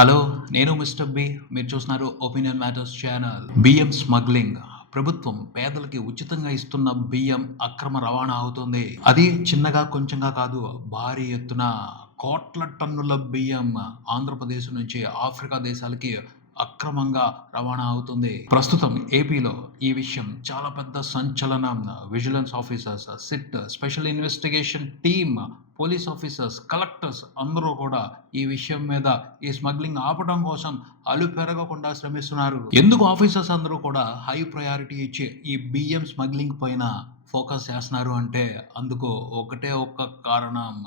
Hello నేను mister B. మీరు చూస్తున్నారు ఒపీనియన్ మ్యాటర్స్ ఛానల్. బియ్యం స్మగ్లింగ్. ప్రభుత్వం పేదలకి ఉచితంగా ఇస్తున్న బియ్యం అక్రమ రవాణా అవుతుంది. అది చిన్నగా కొంచెంగా కాదు భారీ ఎత్తున కోట్ల టన్నుల బియ్యం ఆంధ్రప్రదేశ్ నుంచి ఆఫ్రికా దేశాలకి అక్రమంగా రవాణా అవుతుంది. ప్రస్తుతం ఏపీలో ఈ విషయం చాలా పెద్ద సంచలనం. Vigilance officers SIT special investigation team police officers collectors అందరూ కూడా ఈ విషయం మీద ఈ స్మగ్లింగ్ ఆపడం కోసం అలు పెరగకుండా శ్రమిస్తున్నారు. ఎందుకు ఆఫీసర్స్ అందరూ కూడా హై ప్రయారిటీ ఇచ్చి ఈ బియ్యం స్మగ్లింగ్ పైన ఫోకస్ చేస్తున్నారు అంటే అందుకు ఒకటే ఒక్క కారణం.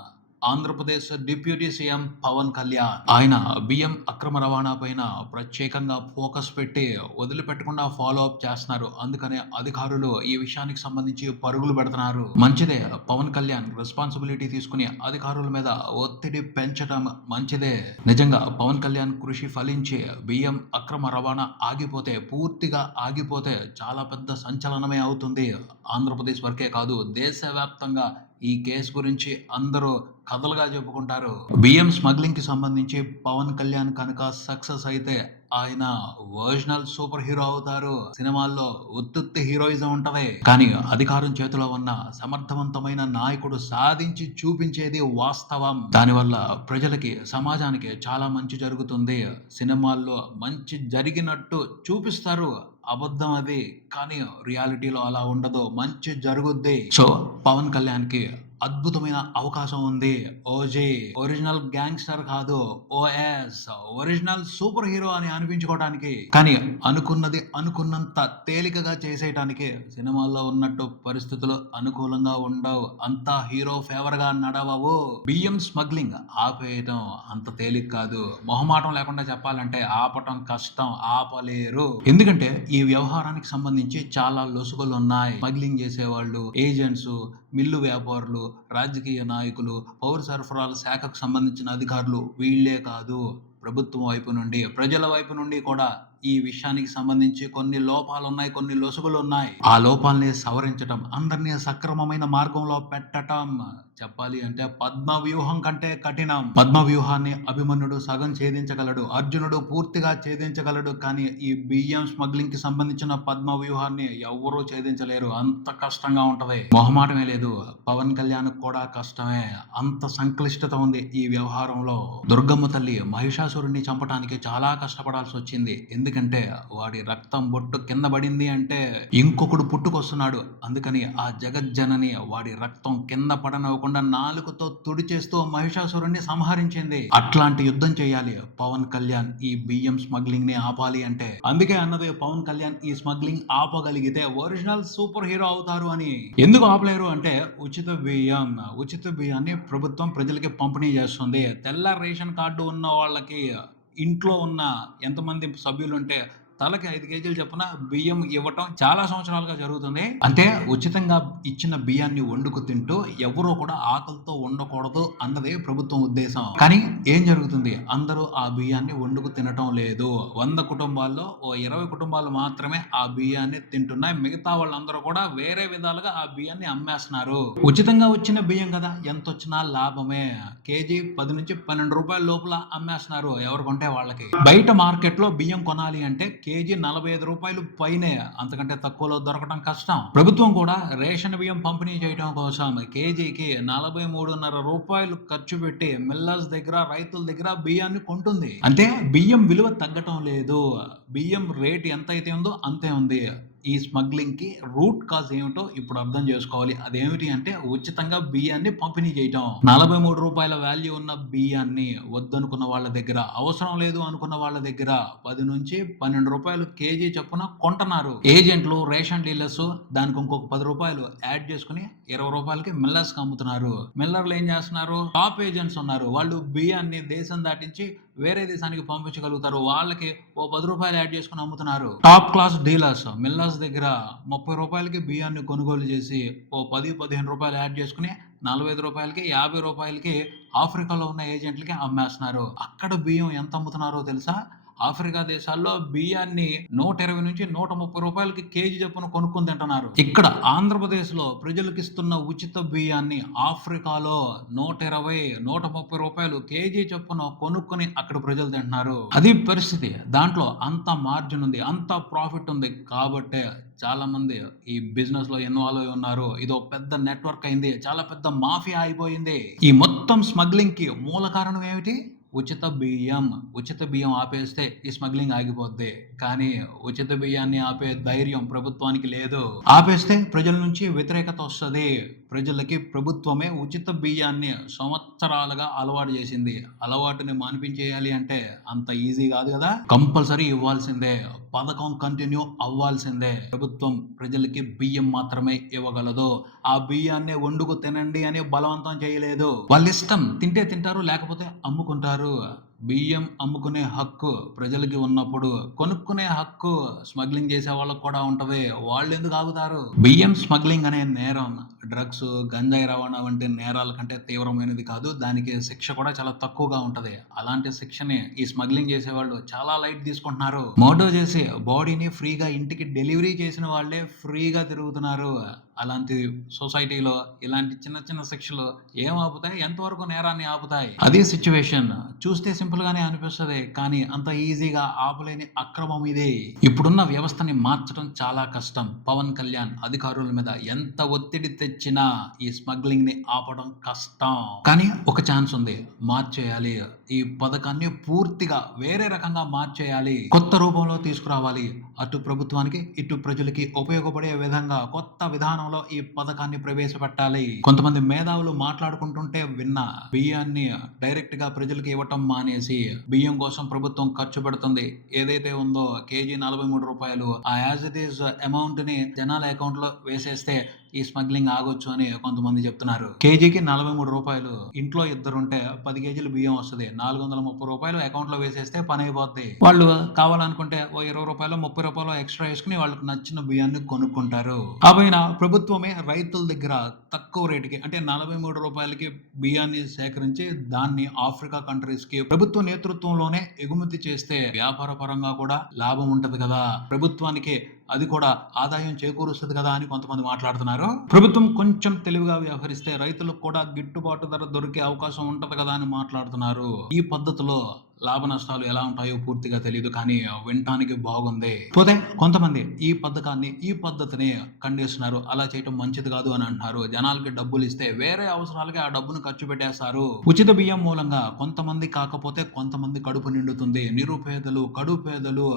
Andhra Pradesh deputy CM Pawan Kalyan. ఆయన బియ్యం అక్రమ రవాణా పైన ప్రత్యేకంగా ఫోకస్ పెట్టి వదిలిపెట్టకుండా ఫాలో అప్ చేస్తున్నారు. అందుకనే అధికారులు ఈ విషయానికి సంబంధించి పరుగులు పెడుతున్నారు. మంచిదే పవన్ కళ్యాణ్ రెస్పాన్సిబిలిటీ తీసుకుని అధికారుల మీద ఒత్తిడి పెంచడం మంచిదే. నిజంగా పవన్ కళ్యాణ్ కృషి ఫలించి బియ్యం అక్రమ రవాణా ఆగిపోతే పూర్తిగా ఆగిపోతే చాలా పెద్ద సంచలనమే అవుతుంది. ఆంధ్రప్రదేశ్ వరకే కాదు దేశవ్యాప్తంగా ఈ కేసు గురించి అందరూ కథలుగా చెప్పుకుంటారు. బియ్యం స్మగ్లింగ్కి సంబంధించి పవన్ కళ్యాణ్ కనుక సక్సెస్ అయితే ఆయన ఒరిజినల్ సూపర్ హీరో అవుతారు. సినిమాల్లో ఉత్తుత్తి హీరోయిజం ఉంటది. కానీ అధికారం చేతిలో ఉన్న సమర్థవంతమైన నాయకుడు సాధించి చూపించేది వాస్తవం. దానివల్ల ప్రజలకి సమాజానికి చాలా మంచి జరుగుతుంది. సినిమాల్లో మంచి జరిగినట్టు చూపిస్తారు. అబద్ధం అది. కానీ రియాలిటీలో అలా ఉండదు. మంచి జరుగుద్ది. సో పవన్ కళ్యాణ్కి అద్భుతమైన అవకాశం ఉంది. ఓజే ఒరిజినల్ గ్యాంగ్స్టర్ కాదు. ఓఎస్ ఒరిజినల్ సూపర్ హీరో అని అనిపించుకోవడానికి కానీ అనుకున్నది అనుకున్నంత తేలికగా చేసేయటానికి సినిమాల్లో ఉన్నట్టు పరిస్థితులు అనుకూలంగా ఉండవు. అంతా హీరో ఫేవర్గా నడవవు. బియ్యం స్మగ్లింగ్ ఆపేయటం అంత తేలిక కాదు. మొహమాటం లేకుండా చెప్పాలంటే ఆపటం కష్టం ఆపలేరు. ఎందుకంటే ఈ వ్యవహారానికి సంబంధించి చాలా లొసుగులు ఉన్నాయి స్మగ్లింగ్ చేసేవాళ్ళు ఏజెంట్స్ మిల్లు వ్యాపారులు రాజకీయ నాయకులు పౌర సరఫరాల శాఖకు సంబంధించిన అధికారులు వీళ్ళే కాదు. ప్రభుత్వం వైపు నుండి ప్రజల వైపు నుండి కూడా ఈ విషయానికి సంబంధించి కొన్ని లోపాలు ఉన్నాయి కొన్ని లొసుగులు ఉన్నాయి ఆ లోపాలని సవరించటం అందరినీ సక్రమమైన మార్గంలో పెట్టటం చెప్పాలి అంటే పద్మ వ్యూహం కంటే కఠినం. పద్మ వ్యూహాన్ని అభిమన్యుడు సగం ఛేదించగలడు అర్జునుడు పూర్తిగా ఛేదించగలడు కానీ ఈ బియ్యం స్మగ్లింగ్కి సంబంధించిన పద్మ వ్యూహాన్ని ఎవరూ ఛేదించలేరు. అంత కష్టంగా ఉంటది. మొహమాటమే లేదు. పవన్ కళ్యాణ్ కూడా కష్టమే. అంత సంక్లిష్టత ఉంది ఈ వ్యవహారంలో. దుర్గమ్మ తల్లి మహిషాసురుణ్ణి చంపడానికి చాలా కష్టపడాల్సి వచ్చింది ఎందుకంటే వాడి రక్తం బొట్టు కింద పడింది అంటే ఇంకొకడు పుట్టుకొస్తున్నాడు. అందుకని ఆ జగజ్జనని వాడి రక్తం కింద పడనవ్వకుండా నాలుగుతో తుడిచేస్తూ మహిషాసురుణ్ణి సంహరించింది. అట్లాంటి యుద్ధం చేయాలి. పవన్ కళ్యాణ్ ఈ బియ్యం స్మగ్లింగ్ని ఆపాలి అంటే. అందుకే అన్నది పవన్ కళ్యాణ్ ఈ స్మగ్లింగ్ ఆపగలిగితే ఒరిజినల్ సూపర్ హీరో అవుతారు అని. ఎందుకు ఆపలేరు అంటే ఉచిత బియ్యం. ఉచిత బియ్యాన్ని ప్రభుత్వం ప్రజలకి పంపిణీ చేస్తుంది. తెల్ల రేషన్ కార్డు ఉన్న వాళ్ళకి ఇంట్లో ఉన్న ఎంతమంది సభ్యులు ఉంటే తలకి ఐదు కేజీలు చొప్పున బియ్యం ఇవ్వటం చాలా సంవత్సరాలుగా జరుగుతుంది. అంటే ఉచితంగా ఇచ్చిన బియ్యాన్ని వండుకు తింటూ ఎవరూ కూడా ఆకలితో ఉండకూడదు అన్నదే ప్రభుత్వం ఉద్దేశం. కానీ ఏం జరుగుతుంది? అందరూ ఆ బియ్యాన్ని వండుకు తినటం లేదు. వంద కుటుంబాల్లో ఓ ఇరవై కుటుంబాలు మాత్రమే ఆ బియ్యాన్ని తింటున్నాయి. మిగతా వాళ్ళందరూ కూడా వేరే విధాలుగా ఆ బియ్యాన్ని అమ్మేస్తున్నారు. ఉచితంగా వచ్చిన బియ్యం కదా ఎంత వచ్చినా లాభమే. కేజీ పది నుంచి పన్నెండు రూపాయల లోపల అమ్మేస్తున్నారు ఎవరు కొంటే వాళ్ళకి. బయట మార్కెట్లో బియ్యం కొనాలి అంటే కేజీ నలభై ఐదు రూపాయలు పైనే. అంతకంటే తక్కువలో దొరకడం కష్టం. ప్రభుత్వం కూడా రేషన్ బియ్యం పంపిణీ చేయడం కోసం కేజీకి నలభై మూడున్నర రూపాయలు ఖర్చు పెట్టి మిల్లర్స్ దగ్గర రైతుల దగ్గర బియ్యాన్ని కొంటుంది. అంటే బియ్యం విలువ తగ్గటం లేదు. బియ్యం రేట్ ఎంత అయితే ఉందో అంతే ఉంది. ఈ స్మగ్లింగ్కి రూట్ కాజ్ ఏమిటో ఇప్పుడు అర్థం చేసుకోవాలి. అదేమిటి అంటే ఉచితంగా బియ్యాన్ని పంపిణీ చేయటం. నలభై మూడు రూపాయల వాల్యూ ఉన్న బియ్యాన్ని వద్దనుకున్న వాళ్ళ దగ్గర అవసరం లేదు అనుకున్న వాళ్ళ దగ్గర పది నుంచి పన్నెండు రూపాయలు కేజీ చొప్పున కొంటున్నారు. ఏజెంట్లు రేషన్ డీలర్స్ దానికి ఇంకొక పది రూపాయలు యాడ్ చేసుకుని ఇరవై రూపాయలకి మిల్లర్స్ అమ్ముతున్నారు. మిల్లర్లు ఏం చేస్తున్నారు? టాప్ ఏజెంట్స్ ఉన్నారు. వాళ్ళు బియ్యాన్ని దేశం దాటించి వేరే దేశానికి పంపించగలుగుతారు. వాళ్ళకి ఓ పది రూపాయలు యాడ్ చేసుకుని అమ్ముతున్నారు. టాప్ క్లాస్ డీలర్స్ మిల్లర్స్ దగ్గర ముప్పై రూపాయలకి బియ్యాన్ని కొనుగోలు చేసి ఓ పది పదిహేను రూపాయలు యాడ్ చేసుకుని నలభై ఐదు రూపాయలకి యాభై రూపాయలకి ఆఫ్రికాలో ఉన్న ఏజెంట్లకి అమ్మేస్తున్నారు. అక్కడ బియ్యం ఎంత అమ్ముతున్నారో తెలుసా? ఆఫ్రికా దేశాల్లో బియ్యాన్ని నూట ఇరవై నుంచి నూట ముప్పై రూపాయలకి కేజీ చొప్పున కొనుక్కుని తింటున్నారు. ఇక్కడ ఆంధ్రప్రదేశ్లో ప్రజలకు ఇస్తున్న ఉచిత బియ్యాన్ని ఆఫ్రికాలో నూట ఇరవై నూట ముప్పై రూపాయలు కేజీ చొప్పున కొనుక్కుని అక్కడ ప్రజలు తింటున్నారు. అది పరిస్థితి. దాంట్లో అంత మార్జిన్ ఉంది అంత ప్రాఫిట్ ఉంది. కాబట్టే చాలా మంది ఈ బిజినెస్లో ఇన్వాల్వ్ అయి ఉన్నారు. ఇదో పెద్ద నెట్వర్క్ అయింది చాలా పెద్ద మాఫియా అయిపోయింది. ఈ మొత్తం స్మగ్లింగ్కి మూల కారణం ఏమిటి? ఉచిత బియ్యం ఉచిత బియ్యం ఆపేస్తే ఈ స్మగ్లింగ్ ఆగిపోద్ది. కానీ ఉచిత బియ్యాన్ని ఆపే ధైర్యం ప్రభుత్వానికి లేదు. ఆపేస్తే ప్రజల నుంచి వ్యతిరేకత వస్తుంది. ప్రజలకి ప్రభుత్వమే ఉచిత బియ్యాన్ని సంవత్సరాలుగా అలవాటు చేసింది. అలవాటుని మానిపించేయాలి అంటే అంత ఈజీ కాదు కదా? కంపల్సరీ ఇవ్వాల్సిందే. పథకం కంటిన్యూ అవ్వాల్సిందే. ప్రభుత్వం ప్రజలకి బియ్యం మాత్రమే ఇవ్వగలదు. ఆ బియ్యాన్ని వండుకు తినండి అని బలవంతం చేయలేదు. వాళ్ళ ఇష్టం తింటే తింటారు లేకపోతే అమ్ముకుంటారు. బియ్యం అమ్ముకునే హక్కు ప్రజలకి ఉన్నప్పుడు కొనుక్కునే హక్కు స్మగ్లింగ్ చేసే వాళ్ళకు కూడా ఉంటుంది. వాళ్ళు ఎందుకు ఆగుతారు? బియ్యం స్మగ్లింగ్ అనే నేరం డ్రగ్స్ గంజాయి రవాణా వంటి నేరాల కంటే తీవ్రమైనది కాదు. దానికి శిక్ష కూడా చాలా తక్కువగా ఉంటది. అలాంటి శిక్షని ఈ స్మగ్లింగ్ చేసే వాళ్ళు చాలా లైట్ తీసుకుంటున్నారు. మోటో చేసి బాడీని ఫ్రీగా ఇంటికి డెలివరీ చేసిన వాళ్ళే ఫ్రీగా తిరుగుతున్నారు. అలాంటి సొసైటీలో ఇలాంటి చిన్న చిన్న శిక్షలు ఏం ఆపుతాయి? ఎంతవరకు నేరాన్ని ఆపుతాయి? అదే సిచ్యువేషన్ చూస్తే సింపుల్గానే అనిపిస్తుంది కానీ అంత ఈజీగా ఆపలేని అక్రమం ఇది. ఇప్పుడున్న వ్యవస్థని మార్చడం చాలా కష్టం. పవన్ కళ్యాణ్ అధికారుల మీద ఎంత ఒత్తిడి తెచ్చినా ఈ స్మగ్లింగ్ని ఆపడం కష్టం. కానీ ఒక ఛాన్స్ ఉంది. మార్చేయాలి. ఈ పథకాన్ని పూర్తిగా వేరే రకంగా మార్చేయాలి. కొత్త రూపంలో తీసుకురావాలి. అటు ప్రభుత్వానికి ఇటు ప్రజలకి ఉపయోగపడే విధంగా కొత్త విధానంలో ఈ పథకాన్ని ప్రవేశపెట్టాలి. కొంతమంది మేధావులు మాట్లాడుకుంటుంటే విన్నా బియ్యాన్ని డైరెక్ట్గా ప్రజలకు ఇవ్వటం మానేసి బియ్యం కోసం ప్రభుత్వం ఖర్చు పెడుతుంది. ఏదైతే ఉందో కేజీ నలభై మూడు రూపాయలు ఆ యాజ్ ఇట్ ఈస్ అమౌంట్ని జనాల అకౌంట్లో వేసేస్తే ఈ స్మగ్లింగ్ ఆగొచ్చు అని కొంతమంది చెప్తున్నారు. కేజీకి నలభై మూడు రూపాయలు. ఇంట్లో ఇద్దరుంటే పది కేజీలు బియ్యం వస్తుంది. నాలుగు వందల ముప్పై రూపాయలు అకౌంట్లో వేసేస్తే పని అయిపోద్ది. వాళ్ళు కావాలనుకుంటే ఓ ఇరవై రూపాయలు ముప్పై రూపాయలు ఎక్స్ట్రా వేసుకుని వాళ్ళకి నచ్చిన బియ్యాన్ని కొనుక్కుంటారు. ఆ పైన ప్రభుత్వమే రైతుల దగ్గర తక్కువ రేటుకి అంటే నలభై మూడు రూపాయలకి బియ్యాన్ని సేకరించి దాన్ని ఆఫ్రికా కంట్రీస్కి ప్రభుత్వ నేతృత్వంలోనే ఎగుమతి చేస్తే వ్యాపార పరంగా కూడా లాభం ఉంటది కదా. ప్రభుత్వానికి అది కూడా ఆదాయం చేకూరుస్తుంది కదా అని కొంతమంది మాట్లాడుతున్నారు. ప్రభుత్వం కొంచెం తెలివిగా వ్యవహరిస్తే రైతులకు కూడా గిట్టుబాటు ధర దొరికే అవకాశం ఉంటది కదా అని మాట్లాడుతున్నారు. ఈ పద్ధతిలో లాభ నష్టాలు ఎలా ఉంటాయో పూర్తిగా తెలియదు కానీ వినటానికి బాగుంది. పోతే కొంతమంది ఈ పథకాన్ని ఈ పద్ధతిని ఖండిస్తున్నారు. అలా చేయటం మంచిది కాదు అని అంటున్నారు. జనాలకి డబ్బులు ఇస్తే వేరే అవసరాలకి ఆ డబ్బును ఖర్చు పెట్టేస్తారు. ఉచిత బియ్యం మూలంగా కొంతమంది కాకపోతే కొంతమంది కడుపు నిండుతుంది. నిరుపేదలు కడుపేదలు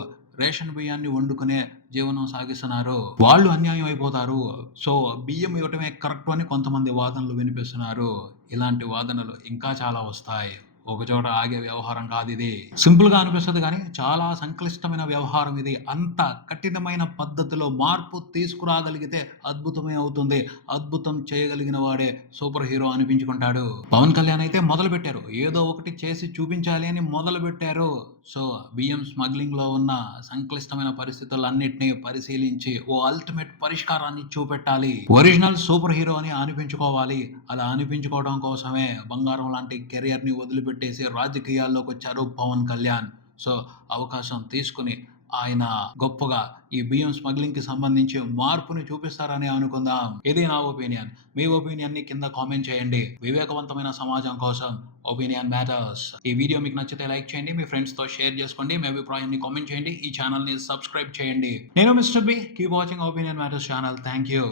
రేషన్ బియ్యాన్ని వండుకునే జీవనం సాగిస్తున్నారు. వాళ్ళు అన్యాయం అయిపోతారు. సో బియ్యం ఇవ్వటమే కరెక్ట్ అని కొంతమంది వాదనలు వినిపిస్తున్నారు. ఇలాంటి వాదనలు ఇంకా చాలా వస్తాయి. ఒక చోట ఆగే వ్యవహారం కాదు ఇది. సింపుల్గా అనిపిస్తుంది కానీ చాలా సంక్లిష్టమైన వ్యవహారం ఇది. అంత కఠినమైన పద్ధతిలో మార్పు తీసుకురాగలిగితే అద్భుతమే అవుతుంది. అద్భుతం చేయగలిగిన వాడే సూపర్ హీరో అనిపించుకుంటాడు. పవన్ కళ్యాణ్ అయితే మొదలు పెట్టారు ఏదో ఒకటి చేసి చూపించాలి అని మొదలు పెట్టారు సో బియ్యం స్మగ్లింగ్లో ఉన్న సంక్లిష్టమైన పరిస్థితులన్నింటినీ పరిశీలించి ఓ అల్టిమేట్ పరిష్కారాన్ని చూపెట్టాలి. ఒరిజినల్ సూపర్ హీరో అని అనిపించుకోవాలి. అలా అనిపించుకోవడం కోసమే బంగారం లాంటి కెరియర్ని వదిలిపెట్టేసి రాజకీయాల్లోకి వచ్చారు పవన్ కళ్యాణ్. సో అవకాశం తీసుకుని ఆయన గొప్పగా ఈ బియ్యం స్మగ్లింగ్కి సంబంధించి మార్పుని చూపిస్తారని అనుకుందాం. ఇది నా ఒపీనియన్. మీ ఒపీనియన్ని కింద కామెంట్ చేయండి. వివేకవంతమైన సమాజం కోసం ఒపీనియన్ మ్యాటర్స్. ఈ వీడియో మీకు నచ్చితే లైక్ చేయండి మీ ఫ్రెండ్స్తో షేర్ చేసుకోండి మీ అభిప్రాయాన్ని కామెంట్ చేయండి ఈ ఛానల్ని సబ్స్క్రైబ్ చేయండి. నేను mister B. Keep watching opinion matters channel. Thank you